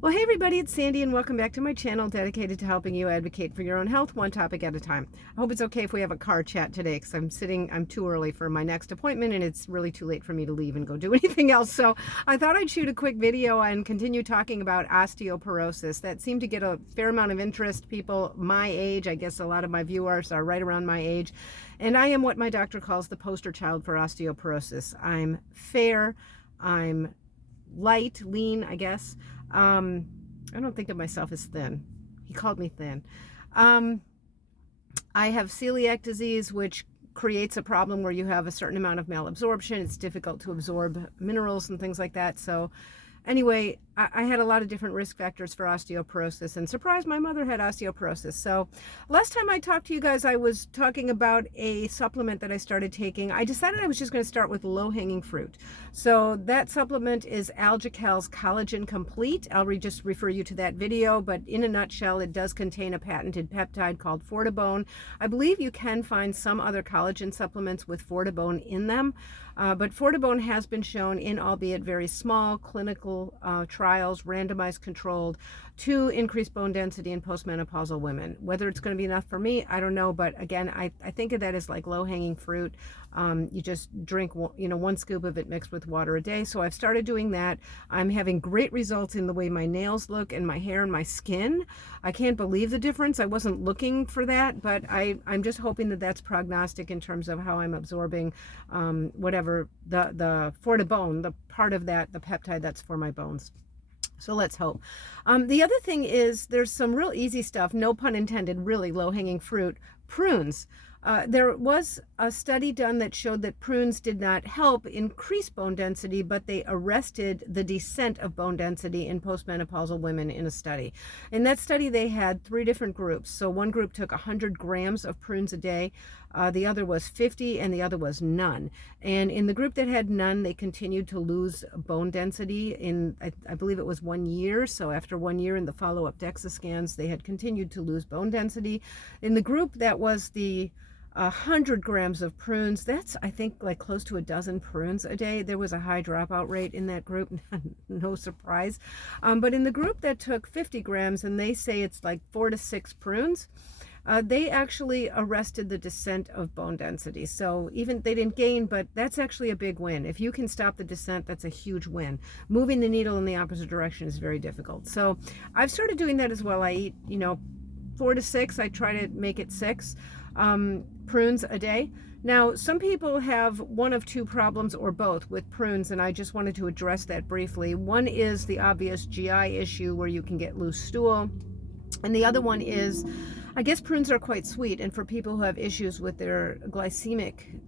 Well, hey everybody, it's Sandy and welcome back to my channel dedicated to helping you advocate for your own health one topic at a time. I hope it's okay if we have a car chat today because I'm too early for my next appointment and it's really too late for me to leave and go do anything else. So I thought I'd shoot a quick video and continue talking about osteoporosis. That seemed to get a fair amount of interest. People my age, I guess a lot of my viewers are right around my age. And I am what my doctor calls the poster child for osteoporosis. I'm fair, I'm light, lean, I guess. I don't think of myself as thin. He called me thin. I have celiac disease, which creates a problem where you have a certain amount of malabsorption. It's difficult to absorb minerals and things like that. So anyway, I had a lot of different risk factors for osteoporosis, and surprise, my mother had osteoporosis. So last time I talked to you guys, I was talking about a supplement that I started taking. I decided I was just going to start with low-hanging fruit. So that supplement is Algical's Collagen Complete. I'll just refer you to that video, but in a nutshell, it does contain a patented peptide called Fortibone. I believe you can find some other collagen supplements with Fortibone in them, but Fortibone has been shown in, albeit very small, clinical trials, randomized controlled, to increase bone density in postmenopausal women. Whether it's going to be enough for me, I don't know, but again, I think of that as like low-hanging fruit. You just drink, one scoop of it mixed with water a day. So I've started doing that. I'm having great results in the way my nails look and my hair and my skin. I can't believe the difference. I wasn't looking for that, but I'm just hoping that that's prognostic in terms of how I'm absorbing whatever the Fortibone, the part of that, the peptide that's for my bones. So let's hope. The other thing is there's some real easy stuff, no pun intended, really low-hanging fruit, prunes. There was a study done that showed that prunes did not help increase bone density, but they arrested the descent of bone density in postmenopausal women in a study. In that study, they had 3 different groups. So one group took 100 grams of prunes a day, the other was 50, and the other was none. And in the group that had none, they continued to lose bone density in, I believe it was 1 year. So after 1 year in the follow-up DEXA scans, they had continued to lose bone density. In the group that was the 100 grams of prunes, that's I think like close to a dozen prunes a day. There was a high dropout rate in that group, no surprise. But in the group that took 50 grams, and they say it's like 4 to 6 prunes, they actually arrested the descent of bone density. So even they didn't gain, but that's actually a big win. If you can stop the descent, that's a huge win. Moving the needle in the opposite direction is very difficult. So I've started doing that as well. I eat, 4 to 6. I try to make it 6 prunes a day. Now, some people have one of 2 problems or both with prunes, and I just wanted to address that briefly. One is the obvious GI issue where you can get loose stool, and the other one is, I guess prunes are quite sweet, and for people who have issues with their glycemic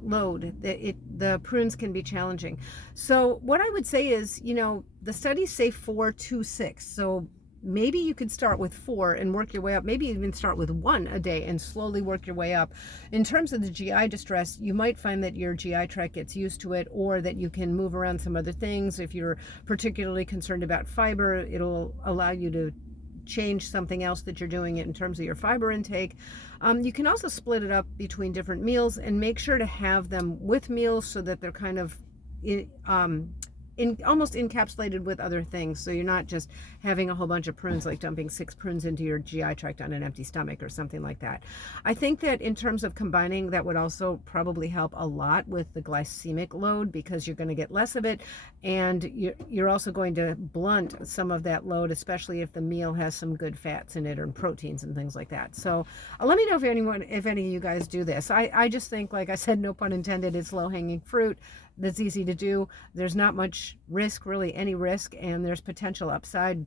load, the prunes can be challenging. So what I would say is, the studies say 4 to 6. So maybe you could start with 4 and work your way up. Maybe even start with 1 a day and slowly work your way up. In terms of the GI distress, you might find that your GI tract gets used to it, or that you can move around some other things. If you're particularly concerned about fiber, it'll allow you to change something else that you're doing in terms of your fiber intake. You can also split it up between different meals and make sure to have them with meals so that they're kind of almost encapsulated with other things, so you're not just having a whole bunch of prunes, like dumping 6 prunes into your GI tract on an empty stomach or something like that. I think that in terms of combining, that would also probably help a lot with the glycemic load, because you're going to get less of it, and you're also going to blunt some of that load, especially if the meal has some good fats in it or proteins and things like that. So let me know if any of you guys do this. I just think, like I said, no pun intended, it's low-hanging fruit that's easy to do. There's not much risk, really any risk, and there's potential upside.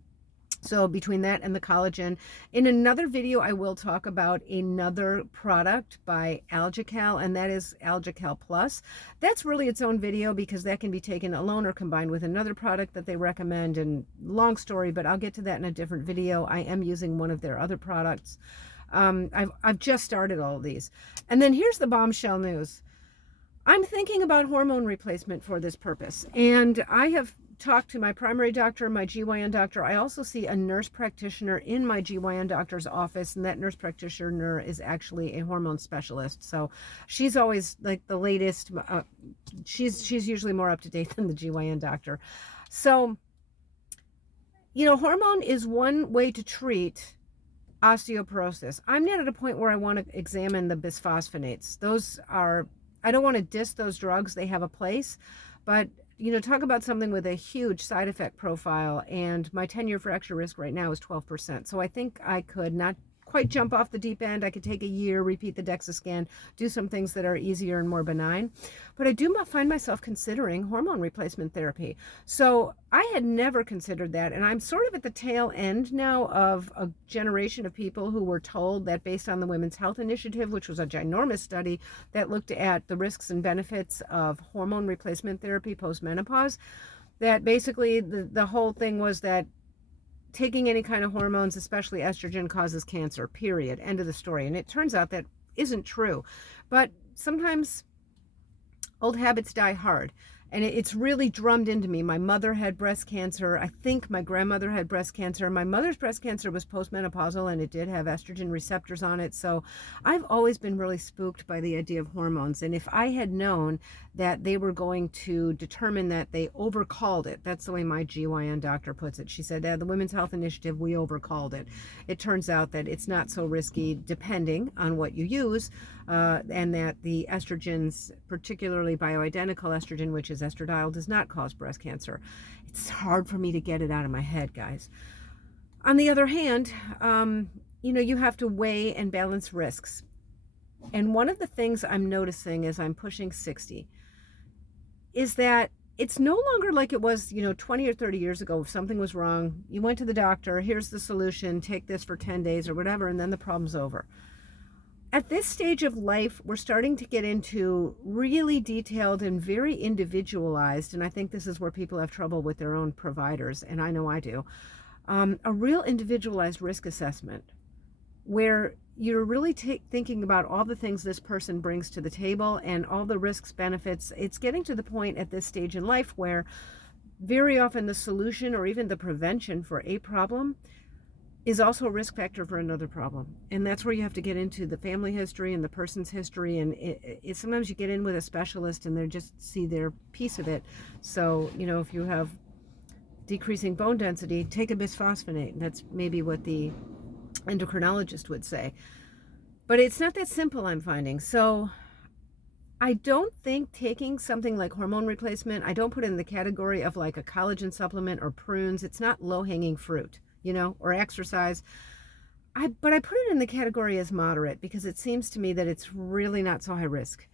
So between that and the collagen, in another video I will talk about another product by Algical, and that is Algical Plus. That's really its own video, because that can be taken alone or combined with another product that they recommend, and long story, but I'll get to that in a different video. I am using one of their other products. I've just started all of these. And then here's the bombshell news. I'm thinking about hormone replacement for this purpose, and I have talked to my primary doctor, my GYN doctor. I also see a nurse practitioner in my GYN doctor's office, and that nurse practitioner is actually a hormone specialist. So she's always like the latest. She's usually more up to date than the GYN doctor. So Hormone is one way to treat osteoporosis. I'm not at a point where I want to examine the bisphosphonates. I don't want to diss those drugs. They have a place. But, talk about something with a huge side effect profile. And my 10-year fracture risk right now is 12%. So I think I could not quite jump off the deep end. I could take a year, repeat the DEXA scan, do some things that are easier and more benign. But I do find myself considering hormone replacement therapy. So I had never considered that. And I'm sort of at the tail end now of a generation of people who were told that based on the Women's Health Initiative, which was a ginormous study that looked at the risks and benefits of hormone replacement therapy post-menopause, that basically the whole thing was that taking any kind of hormones, especially estrogen, causes cancer, period. End of the story. And it turns out that isn't true. But sometimes old habits die hard. And it's really drummed into me. My mother had breast cancer. I think my grandmother had breast cancer. My mother's breast cancer was postmenopausal, and it did have estrogen receptors on it. So I've always been really spooked by the idea of hormones. And if I had known that they were going to determine that they overcalled it, that's the way my GYN doctor puts it. She said, the Women's Health Initiative, we overcalled it. It turns out that it's not so risky depending on what you use, and that the estrogens, particularly bioidentical estrogen, which is estradiol, does not cause breast cancer. It's hard for me to get it out of my head, guys. On the other hand, you have to weigh and balance risks. And one of the things I'm noticing as I'm pushing 60 is that it's no longer like it was, 20 or 30 years ago. If something was wrong, you went to the doctor, here's the solution, take this for 10 days or whatever, and then the problem's over. At this stage of life, we're starting to get into really detailed and very individualized, and I think this is where people have trouble with their own providers, and I know I do, a real individualized risk assessment where you're really thinking about all the things this person brings to the table and all the risks, benefits. It's getting to the point at this stage in life where very often the solution or even the prevention for a problem is also a risk factor for another problem. And that's where you have to get into the family history and the person's history. And sometimes you get in with a specialist and they just see their piece of it. So, if you have decreasing bone density, take a bisphosphonate. That's maybe what the endocrinologist would say. But it's not that simple, I'm finding. So I don't think taking something like hormone replacement, I don't put it in the category of like a collagen supplement or prunes. It's not low-hanging fruit, or exercise. But I put it in the category as moderate because it seems to me that it's really not so high risk.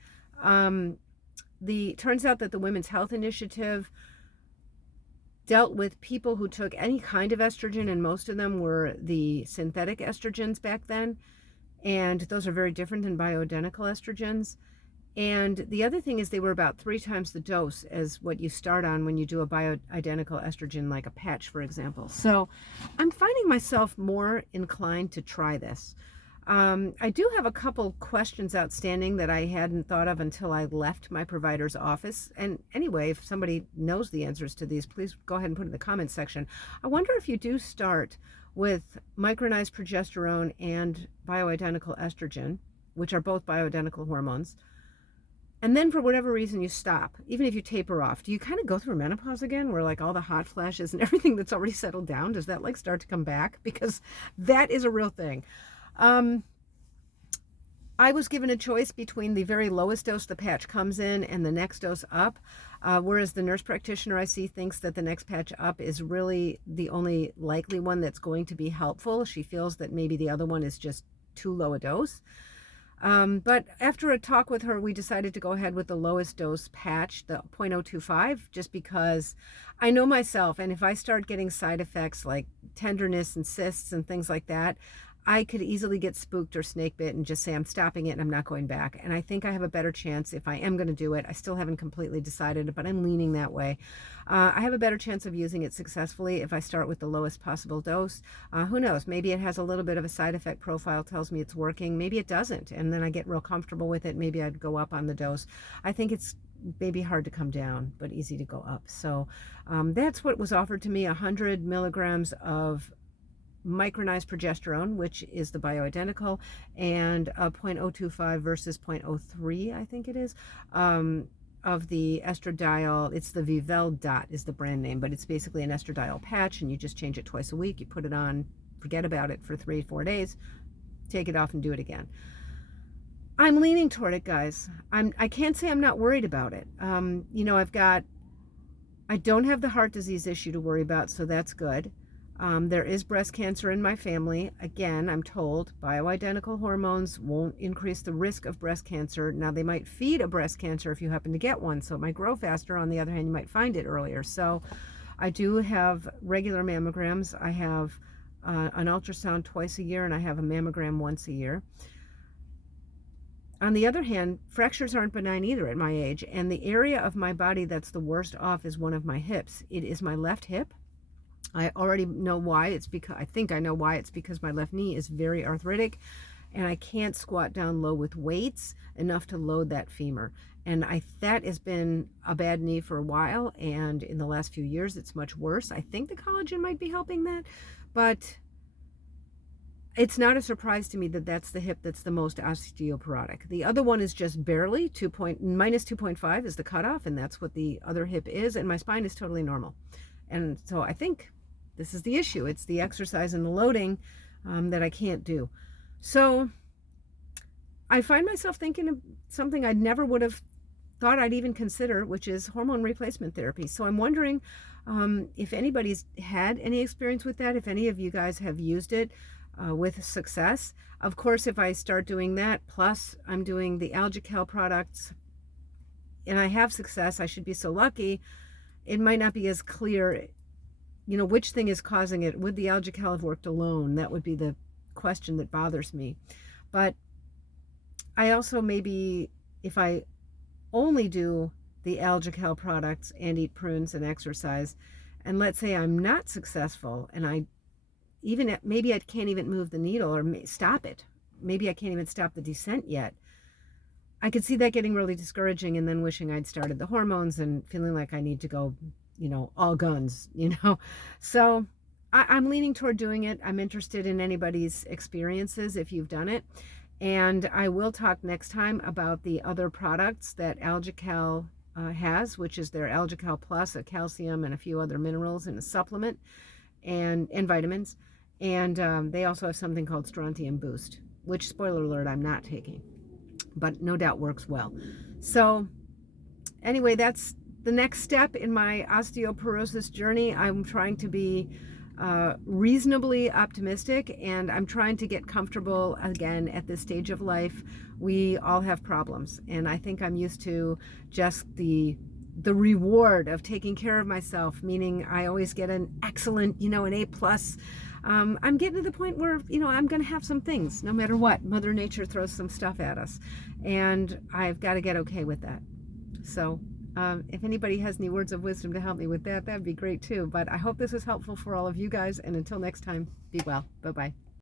Turns out that the Women's Health Initiative dealt with people who took any kind of estrogen, and most of them were the synthetic estrogens back then. And those are very different than bioidentical estrogens. And the other thing is they were about 3 times the dose as what you start on when you do a bioidentical estrogen, like a patch, for example. So I'm finding myself more inclined to try this. I do have a couple questions outstanding that I hadn't thought of until I left my provider's office. And anyway, if somebody knows the answers to these, please go ahead and put it in the comments section. I wonder if you do start with micronized progesterone and bioidentical estrogen, which are both bioidentical hormones, and then for whatever reason you stop, even if you taper off, do you kind of go through menopause again where like all the hot flashes and everything that's already settled down, does that like start to come back? Because that is a real thing. I was given a choice between the very lowest dose the patch comes in and the next dose up, whereas the nurse practitioner I see thinks that the next patch up is really the only likely one that's going to be helpful. She feels that maybe the other one is just too low a dose. But after a talk with her, we decided to go ahead with the lowest dose patch, the 0.025, just because I know myself, and if I start getting side effects like tenderness and cysts and things like that, I could easily get spooked or snake bit and just say I'm stopping it and I'm not going back. And I think I have a better chance if I am going to do it. I still haven't completely decided, but I'm leaning that way. I have a better chance of using it successfully if I start with the lowest possible dose. Who knows? Maybe it has a little bit of a side effect profile, tells me it's working. Maybe it doesn't. And then I get real comfortable with it. Maybe I'd go up on the dose. I think it's maybe hard to come down, but easy to go up. So that's what was offered to me, 100 milligrams of micronized progesterone, which is the bioidentical, and 0.025 versus 0.03, I think it is, of the estradiol. It's the Vivel Dot is the brand name, but it's basically an estradiol patch, and you just change it twice a week. You put it on, forget about it for 3-4 days, take it off and do it again. I'm leaning toward it, guys. I can't say I'm not worried about it. You know, I don't have the heart disease issue to worry about, so that's good. There is breast cancer in my family. Again, I'm told bioidentical hormones won't increase the risk of breast cancer. Now, they might feed a breast cancer if you happen to get one, so it might grow faster. On the other hand, you might find it earlier. So I do have regular mammograms. I have an ultrasound twice a year, and I have a mammogram once a year. On the other hand, fractures aren't benign either at my age, and the area of my body that's the worst off is one of my hips. It is my left hip. I already know why. It's because I think I know why. It's because my left knee is very arthritic, and I can't squat down low with weights enough to load that femur. And that has been a bad knee for a while, and in the last few years it's much worse. I think the collagen might be helping that, but it's not a surprise to me that that's the hip that's the most osteoporotic. The other one is just barely minus 2.5 is the cutoff, and that's what the other hip is, and my spine is totally normal. And so I think this is the issue. It's the exercise and the loading that I can't do. So I find myself thinking of something I never would have thought I'd even consider, which is hormone replacement therapy. So I'm wondering if anybody's had any experience with that, if any of you guys have used it with success. Of course, if I start doing that, plus I'm doing the AlgaCal products, and I have success, I should be so lucky. It might not be as clear, you know, which thing is causing it. Would the AlgaCal have worked alone? That would be the question that bothers me. But I also maybe, if I only do the AlgaCal products and eat prunes and exercise, and let's say I'm not successful, and maybe I can't even move the needle or stop it. Maybe I can't even stop the descent yet. I could see that getting really discouraging, and then wishing I'd started the hormones and feeling like I need to go, you know, all guns, you know. So I'm leaning toward doing it. I'm interested in anybody's experiences if you've done it. And I will talk next time about the other products that AlgaCal has, which is their AlgaCal Plus, a calcium and a few other minerals in a supplement, and vitamins. And they also have something called Strontium Boost, which, spoiler alert, I'm not taking, but no doubt works well. So anyway, that's the next step in my osteoporosis journey. I'm trying to be reasonably optimistic, and I'm trying to get comfortable again at this stage of life. We all have problems, and I think I'm used to just the reward of taking care of myself, meaning I always get an excellent, you know, an A+. I'm getting to the point where, you know, I'm going to have some things, no matter what. Mother Nature throws some stuff at us, and I've got to get okay with that. So if anybody has any words of wisdom to help me with that, that'd be great too. But I hope this was helpful for all of you guys, and until next time, be well. Bye-bye.